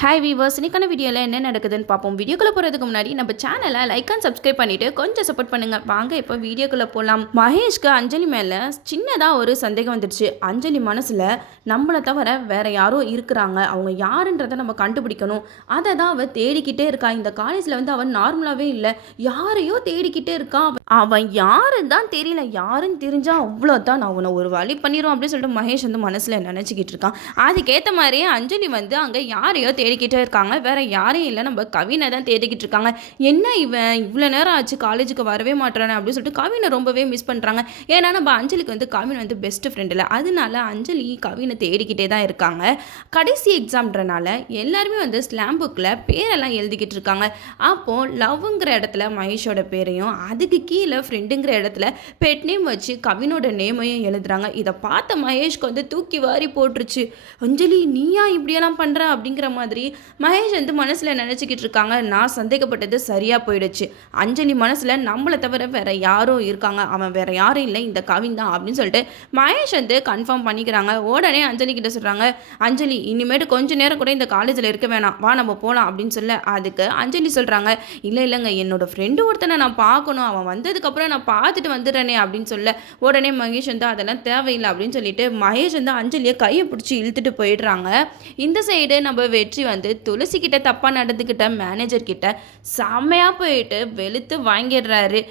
Hi viewers இன்னைக்கான வீடியோவில் என்ன நடக்குதுன்னு பார்ப்போம். வீடியோக்குள்ளே போகிறதுக்கு முன்னாடி நம்ம சேனலை லைக் அண்ட் சப்ஸ்கிரைப் பண்ணிவிட்டு கொஞ்சம் சப்போர்ட் பண்ணுங்கள் வாங்க இப்போ வீடியோக்குள்ளே போகலாம் மகேஷ்க்கு அஞ்சலி மேலே சின்னதாக ஒரு சந்தேகம் வந்துடுச்சு. அஞ்சலி மனசில் நம்மளை தவிர வேற யாரோ இருக்கிறாங்க. அவங்க யாருன்றதை நம்ம கண்டுபிடிக்கணும். அதை தான் அவள் தேடிக்கிட்டே இருக்கா. இந்த காலேஜில் வந்து அவன் நார்மலாகவே இல்லை. யாரையோ தேடிக்கிட்டே இருக்கான் அவன் யாருன்னு தான் தெரியல. யாருன்னு தெரிஞ்சால் அவ்வளோதான் நான் அவனை ஒரு வழி பண்ணிடுவோம் அப்படின்னு சொல்லிட்டு மகேஷ் வந்து மனசில் நினச்சிக்கிட்டு இருக்கான். அதுக்கேற்ற மாதிரியே அஞ்சலி வந்து அங்கே யாரையோ தேடிக்கிட்டே இருக்காங்க. வேற யாரையும் இல்லை. நம்ம கவினை தான் தேடிக்கிட்டு இருக்காங்க. என்ன இவன் இவ்வளோ நேரம் ஆச்சு காலேஜுக்கு வரவே மாட்டானே அப்படின்னு சொல்லிட்டு கவினை ரொம்பவே மிஸ் பண்ணுறாங்க ஏன்னா நம்ம அஞ்சலிக்கு வந்து கவின் வந்து பெஸ்ட் ஃப்ரெண்ட் இல்லை. அதனால அஞ்சலி கவினை தேடிக்கிட்டே தான் இருக்காங்க. கடைசி எக்ஸாம்ன்றனால எல்லாருமே வந்து ஸ்லாம் புக்கில் பேரெல்லாம் எழுதிக்கிட்டு இருக்காங்க. அப்போது லவ்ங்கிற இடத்துல மகேஷோட பேரையும் அதுக்கு கீழே ஃப்ரெண்டுங்கிற இடத்துல பெட் நேம் வச்சு கவினோட நேமையும் எழுதுறாங்க. இதை பார்த்த மகேஷ்க்கு வந்து தூக்கி வாரி போட்டுருச்சு. அஞ்சலி நீயா இப்படியெல்லாம் பண்ணுற அப்படிங்கிற மாதிரி மகேஷ் வந்து மனசில் நினச்சிக்கிட்டு இருக்காங்க. நான் சந்தேகப்பட்டது சரியாக போயிடுச்சு. அஞ்சலி மனசில் நம்மளை தவிர வேற யாரும் இருக்காங்க. அவன் வேற யாரும் இல்லை. இந்த கவின் தான் அப்படின்னு சொல்லிட்டு மகேஷ் வந்து கன்ஃபார்ம் பண்ணிக்கிறாங்க. உடனே அஞ்சலி கிட்ட சொல்கிறாங்க அஞ்சலி இனிமேட்டு கொஞ்ச நேரம் கூட இந்த காலேஜில் இருக்க வேணாம். வா நம்ம போகலாம் அப்படின்னு சொல்ல அதுக்கு அஞ்சலி சொல்கிறாங்க இல்லை இல்லைங்க. என்னோட ஃப்ரெண்டு ஒருத்தனை நான் பார்க்கணும். அவன் வந்து வந்ததுக்கப்புறம் நான் பார்த்துட்டு வந்துடுறேனே அப்படின்னு சொல்ல உடனே மகேஷ் வந்து அதெல்லாம் தேவையில்லை அப்படின்னு சொல்லிட்டு மகேஷ் வந்து அஞ்சலியை கையை பிடிச்சி இழுத்துட்டு போயிடுறாங்க. இந்த சைடு நம்ம வெற்றி வந்து துளசி கிட்ட தப்பாக நடந்துக்கிட்ட மேனேஜர் கிட்ட செம்மையாக போயிட்டு வெளுத்து வாங்கிடுறாரு.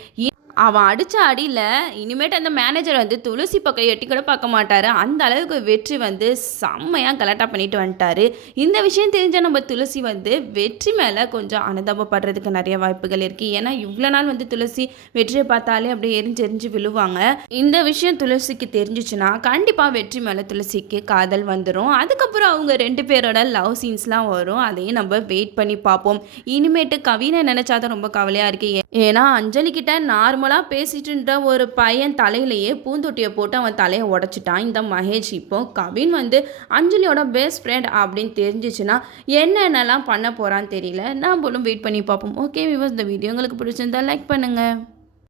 அவன் அடித்த அடியில் இனிமேட்டு அந்த மேனேஜர் வந்து துளசி பக்கம் எட்டி கூட பார்க்க மாட்டார். அந்த அளவுக்கு வெற்றி வந்து செம்மையாக கலெக்டாக பண்ணிட்டு வந்துட்டாரு. இந்த விஷயம் தெரிஞ்ச நம்ம துளசி வந்து வெற்றி மேலே கொஞ்சம் அனுதாபப்படுறதுக்கு நிறைய வாய்ப்புகள் இருக்குது ஏன்னா இவ்வளோ நாள் வந்து துளசி வெற்றியை பார்த்தாலே அப்படியே எரிஞ்சு எரிஞ்சு விழுவாங்க. இந்த விஷயம் துளசிக்கு தெரிஞ்சிச்சுன்னா கண்டிப்பாக வெற்றி மேலே துளசிக்கு காதல் வந்துடும் அதுக்கப்புறம் அவங்க ரெண்டு பேரோட லவ் சீன்ஸ்லாம் வரும். அதையும் நம்ம வெயிட் பண்ணி பார்ப்போம். இனிமேட்டு கவினை நினச்சாதான் ரொம்ப கவலையாக இருக்குது ஏன்னா அஞ்சலி கிட்ட நார்மலாக பேசிகிட்டு இருந்த ஒரு பையன் தலையிலேயே பூந்தொட்டியை போட்டு அவன் தலையை உடைச்சிட்டான். இந்த மகேஷ் இப்போ கவின் வந்து அஞ்சலியோட பெஸ்ட் ஃப்ரெண்ட் அப்படின்னு தெரிஞ்சிச்சுன்னா என்னென்னலாம் பண்ண போகிறான்னு தெரியல. நான் போலும் வெயிட் பண்ணி பார்ப்போம். ஓகே விவாஸ் இந்த வீடியோ உங்களுக்கு பிடிச்சிருந்தா லைக் பண்ணுங்கள்